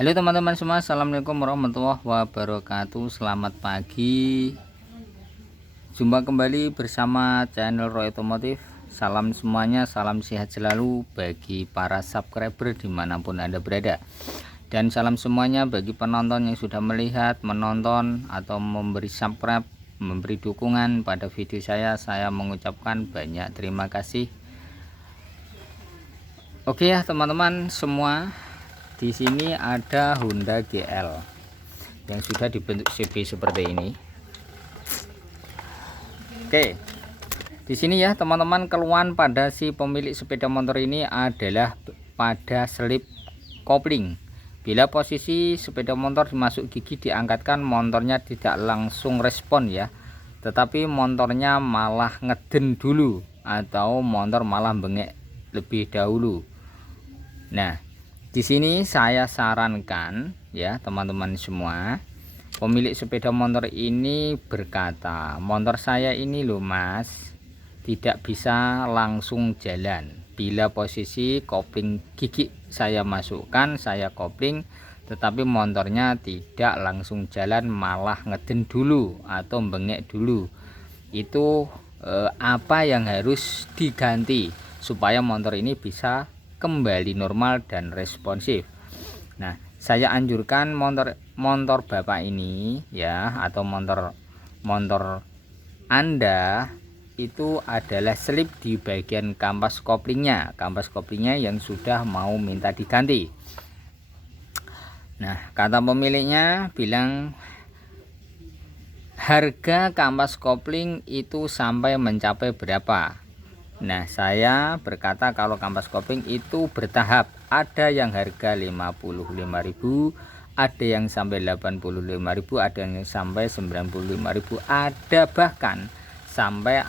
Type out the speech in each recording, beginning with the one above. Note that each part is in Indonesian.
Halo teman-teman semua, assalamualaikum warahmatullahi wabarakatuh. Selamat pagi, jumpa kembali bersama channel Roy Otomotif. Salam semuanya, salam sehat selalu bagi para subscriber dimanapun Anda berada, dan salam semuanya bagi penonton yang sudah melihat, menonton, atau memberi subscribe, memberi dukungan pada video saya. Saya mengucapkan banyak terima kasih. Oke ya teman-teman semua, di sini ada Honda GL yang sudah dibentuk CB seperti ini. Oke, di sini ya teman-teman, keluhan pada si pemilik sepeda motor ini adalah pada selip kopling. Bila posisi sepeda motor dimasuk gigi diangkatkan, motornya tidak langsung respon ya, tetapi motornya malah ngeden dulu atau motor malah bengek lebih dahulu. Nah, di sini saya sarankan ya teman-teman semua, pemilik sepeda motor ini berkata, motor saya ini loh mas, tidak bisa langsung jalan bila posisi kopling gigi saya masukkan, saya kopling, tetapi motornya tidak langsung jalan, malah ngeden dulu atau bengek dulu. Itu apa yang harus diganti supaya motor ini bisa kembali normal dan responsif. Nah, saya anjurkan motor bapak ini ya, atau motor Anda itu adalah selip di bagian kampas koplingnya, yang sudah mau minta diganti. Nah, kata pemiliknya bilang harga kampas kopling itu sampai mencapai berapa. Nah, saya berkata kalau kampas kopling itu bertahap, ada yang harga 55.000, ada yang sampai 85.000, ada yang sampai 95.000, ada bahkan sampai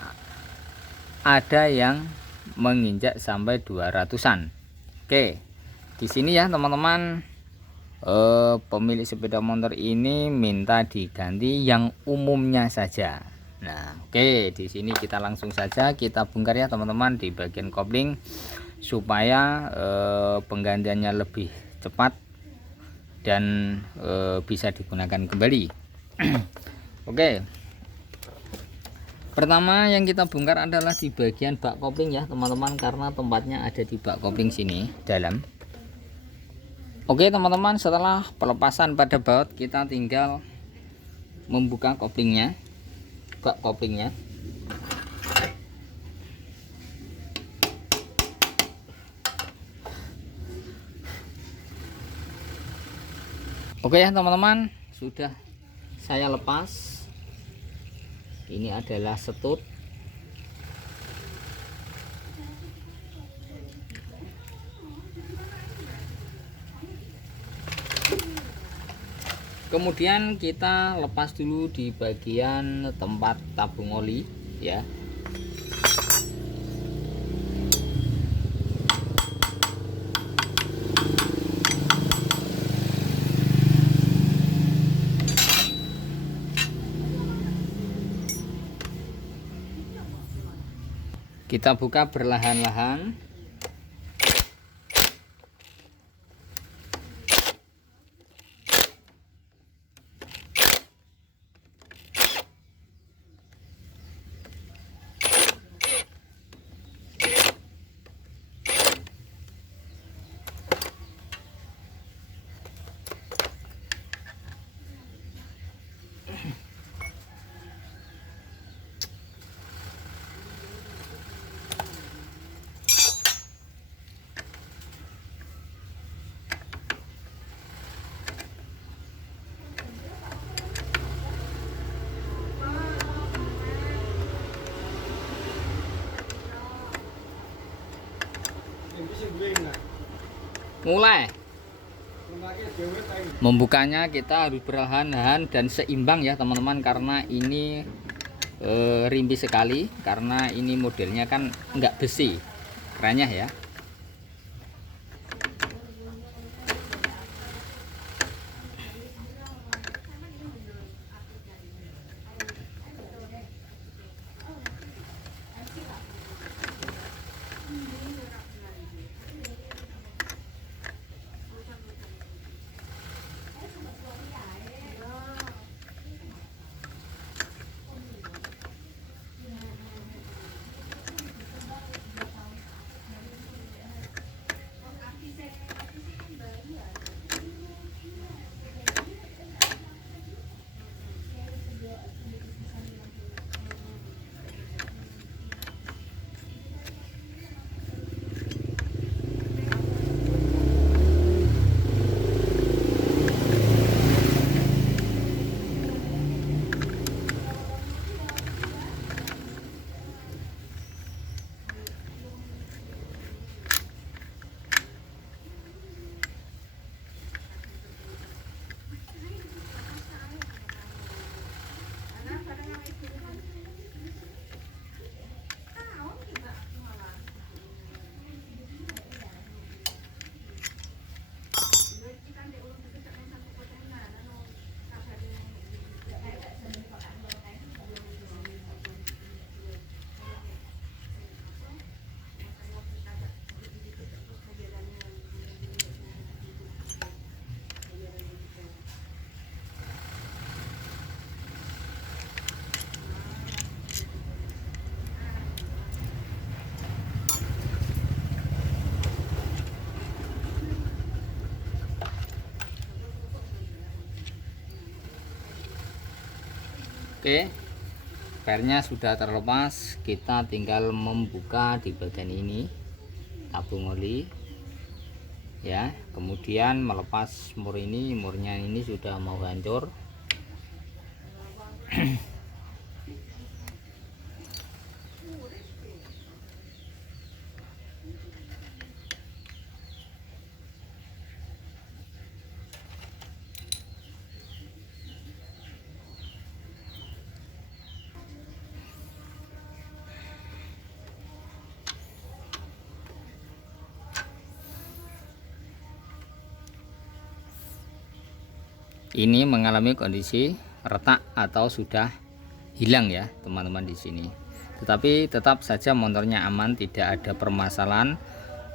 ada yang menginjak sampai 200-an. Oke, di sini ya teman-teman, pemilik sepeda motor ini minta diganti yang umumnya saja. Nah, oke, di sini kita langsung saja kita bongkar ya teman-teman di bagian kopling supaya penggantiannya lebih cepat dan bisa digunakan kembali. Oke. Pertama yang kita bongkar adalah di bagian bak kopling ya teman-teman, karena tempatnya ada di bak kopling sini dalam. Oke teman-teman, setelah pelepasan pada baut, kita tinggal membuka koplingnya, bak koplingnya. Oke ya teman-teman, sudah saya lepas. Ini adalah setut. Kemudian kita lepas dulu di bagian tempat tabung oli ya. Kita buka perlahan-lahan. Mulai membukanya kita harus perlahan-lahan dan seimbang ya teman-teman, karena ini rimpi sekali, karena ini modelnya kan enggak besi, kerennya ya. Oke, pernya sudah terlepas, kita tinggal membuka di bagian ini tabung oli ya, kemudian melepas mur ini. Murnya ini sudah mau hancur. Ini mengalami kondisi retak atau sudah hilang ya teman-teman di sini. Tetapi tetap saja motornya aman, tidak ada permasalahan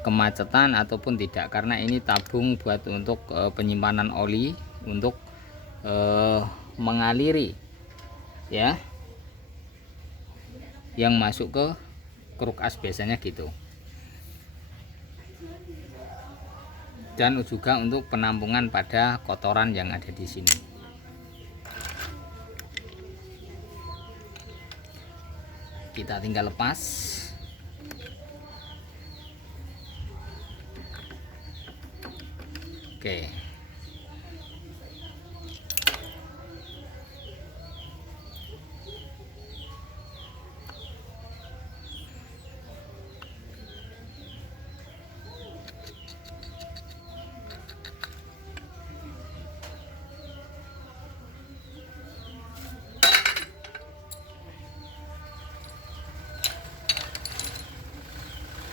kemacetan ataupun tidak, karena ini tabung buat untuk penyimpanan oli untuk mengaliri ya, yang masuk ke kruk as biasanya gitu. Dan juga untuk penampungan pada kotoran yang ada di sini. Kita tinggal lepas. Oke.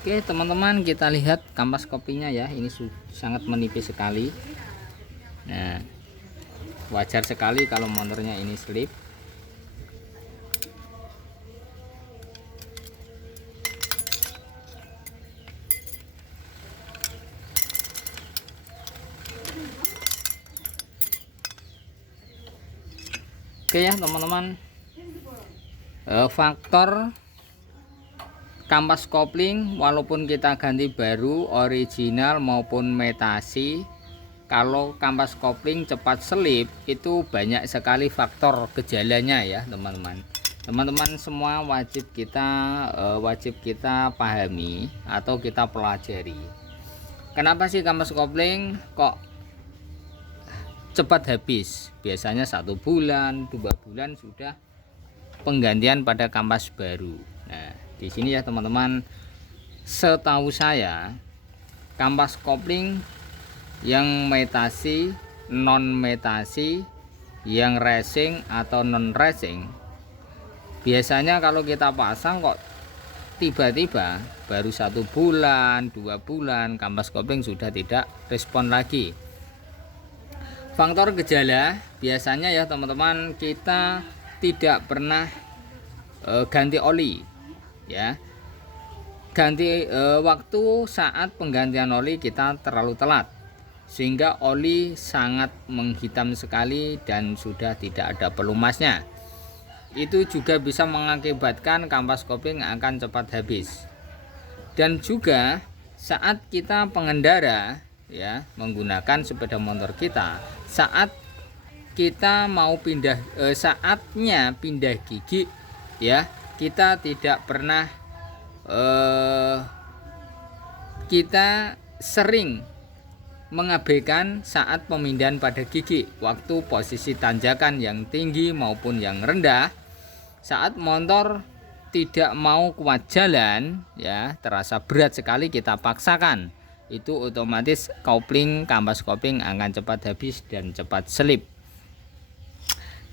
Oke teman-teman, kita lihat kampas kopinya ya, ini sangat menipis sekali. Nah, wajar sekali kalau motornya ini slip. Oke ya teman-teman, faktor kampas kopling walaupun kita ganti baru original maupun metasi, kalau kampas kopling cepat selip itu banyak sekali faktor gejalanya ya teman-teman. Teman-teman semua wajib kita pahami atau kita pelajari. Kenapa sih kampas kopling kok cepat habis? Biasanya 1 bulan 2 bulan sudah penggantian pada kampas baru. Nah di sini ya teman-teman, setahu saya kampas kopling yang metasi, non metasi, yang racing atau non racing, biasanya kalau kita pasang kok tiba-tiba baru 1 bulan 2 bulan kampas kopling sudah tidak respon lagi. Faktor gejala biasanya ya teman-teman, kita tidak pernah ganti oli ya, ganti waktu saat penggantian oli kita terlalu telat sehingga oli sangat menghitam sekali dan sudah tidak ada pelumasnya. Itu juga bisa mengakibatkan kampas kopling akan cepat habis. Dan juga saat kita pengendara ya menggunakan sepeda motor kita, saat kita mau pindah saatnya pindah gigi ya, kita tidak pernah kita sering mengabaikan saat pemindahan pada gigi, waktu posisi tanjakan yang tinggi maupun yang rendah, saat motor tidak mau kuat jalan ya, terasa berat sekali kita paksakan, itu otomatis kampas kopling akan cepat habis dan cepat selip.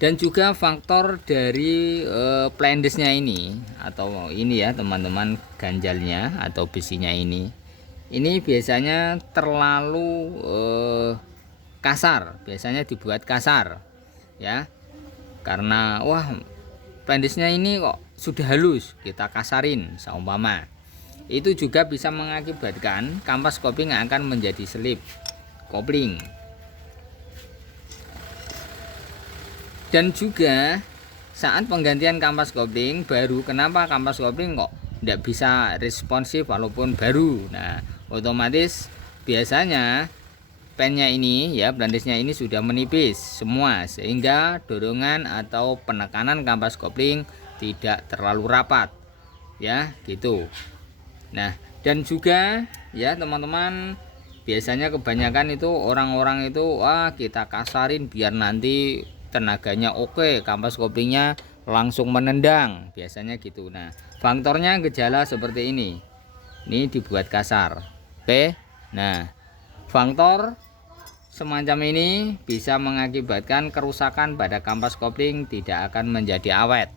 Dan juga faktor dari plendesnya ini atau ini ya teman-teman, ganjalnya atau besinya ini biasanya terlalu kasar, biasanya dibuat kasar ya, karena wah plendesnya ini kok sudah halus, kita kasarin seumpama, itu juga bisa mengakibatkan kampas kopling akan menjadi selip kopling. Dan juga saat penggantian kampas kopling baru, kenapa kampas kopling kok tidak bisa responsif walaupun baru? Nah otomatis biasanya spennya ini ya, blandesnya ini sudah menipis semua, sehingga dorongan atau penekanan kampas kopling tidak terlalu rapat ya gitu. Nah, dan juga ya teman-teman, biasanya kebanyakan itu orang-orang itu kita kasarin biar nanti tenaganya oke, kampas koplingnya langsung menendang, biasanya gitu. Nah, faktornya gejala seperti ini dibuat kasar. Oke. Nah, faktor semacam ini bisa mengakibatkan kerusakan pada kampas kopling, tidak akan menjadi awet,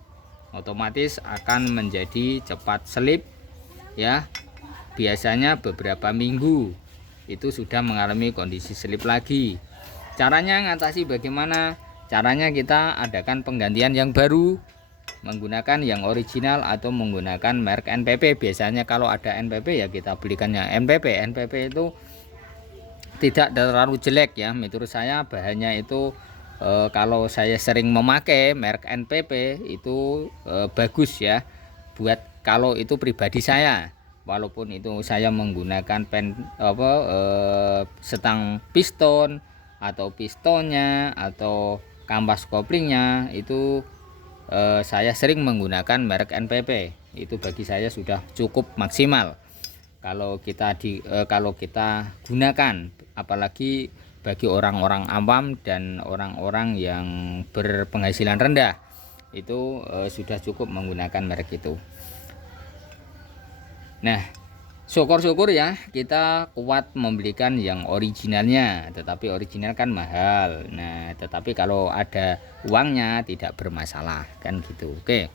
otomatis akan menjadi cepat selip ya. Biasanya beberapa minggu itu sudah mengalami kondisi selip lagi. Caranya ngatasi bagaimana? Caranya kita adakan penggantian yang baru menggunakan yang original atau menggunakan merek NPP. Biasanya kalau ada NPP ya kita belikannya NPP. NPP itu tidak terlalu jelek ya, menurut saya bahannya itu kalau saya sering memakai merek NPP itu bagus ya, buat kalau itu pribadi saya. Walaupun itu saya menggunakan setang piston atau pistonnya atau kampas koplingnya itu saya sering menggunakan merek NPP. Itu bagi saya sudah cukup maksimal kalau kita gunakan, apalagi bagi orang-orang awam dan orang-orang yang berpenghasilan rendah, itu sudah cukup menggunakan merek itu. Nah, syukur-syukur ya kita kuat membelikan yang originalnya, tetapi original kan mahal. Nah, tetapi kalau ada uangnya tidak bermasalah kan gitu. Oke,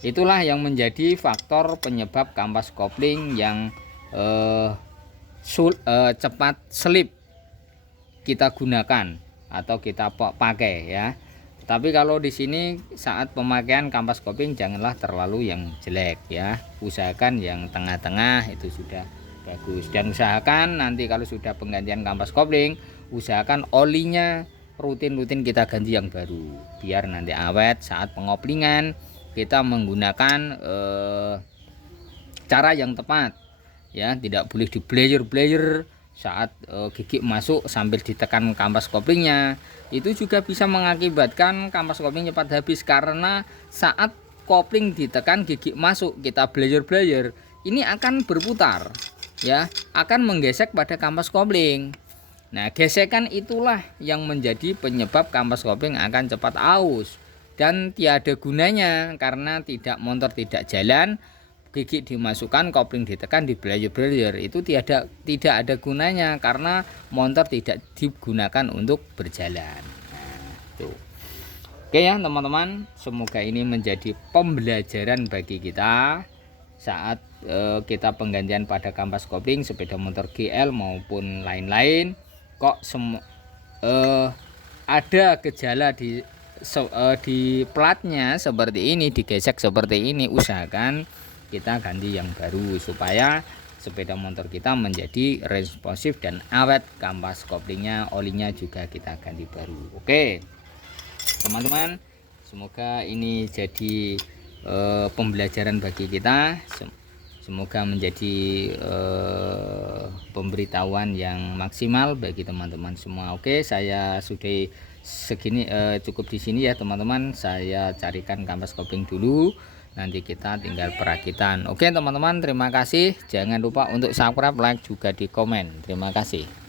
itulah yang menjadi faktor penyebab kampas kopling yang cepat selip kita gunakan atau kita pakai ya. Tapi kalau di sini saat pemakaian kampas kopling janganlah terlalu yang jelek ya. Usahakan yang tengah-tengah itu sudah bagus, dan usahakan nanti kalau sudah penggantian kampas kopling, usahakan olinya rutin-rutin kita ganti yang baru biar nanti awet. Saat pengoplingan kita menggunakan cara yang tepat ya, tidak boleh di blayer saat gigi masuk sambil ditekan kampas koplingnya. Itu juga bisa mengakibatkan kampas kopling cepat habis, karena saat kopling ditekan gigi masuk kita blayer ini akan berputar ya, akan menggesek pada kampas kopling. Nah, gesekan itulah yang menjadi penyebab kampas kopling akan cepat aus dan tiada gunanya, karena motor tidak jalan, gigi dimasukkan, kopling ditekan, di blayer itu tidak ada gunanya karena motor tidak digunakan untuk berjalan. Nah, tuh. Oke ya teman-teman, semoga ini menjadi pembelajaran bagi kita saat kita penggantian pada kampas kopling sepeda motor GL maupun lain-lain. Kok ada gejala di platnya seperti ini, digesek seperti ini, usahakan kita ganti yang baru supaya sepeda motor kita menjadi responsif dan awet. Kampas koplingnya, olinya juga kita ganti baru. Oke teman-teman, semoga ini jadi pembelajaran bagi kita, semoga menjadi pemberitahuan yang maksimal bagi teman-teman semua. Oke, saya sudah segini, cukup di sini ya teman-teman. Saya carikan kampas kopling dulu, nanti kita tinggal perakitan. Oke teman-teman, terima kasih. Jangan lupa untuk subscribe, like, juga di komen. Terima kasih.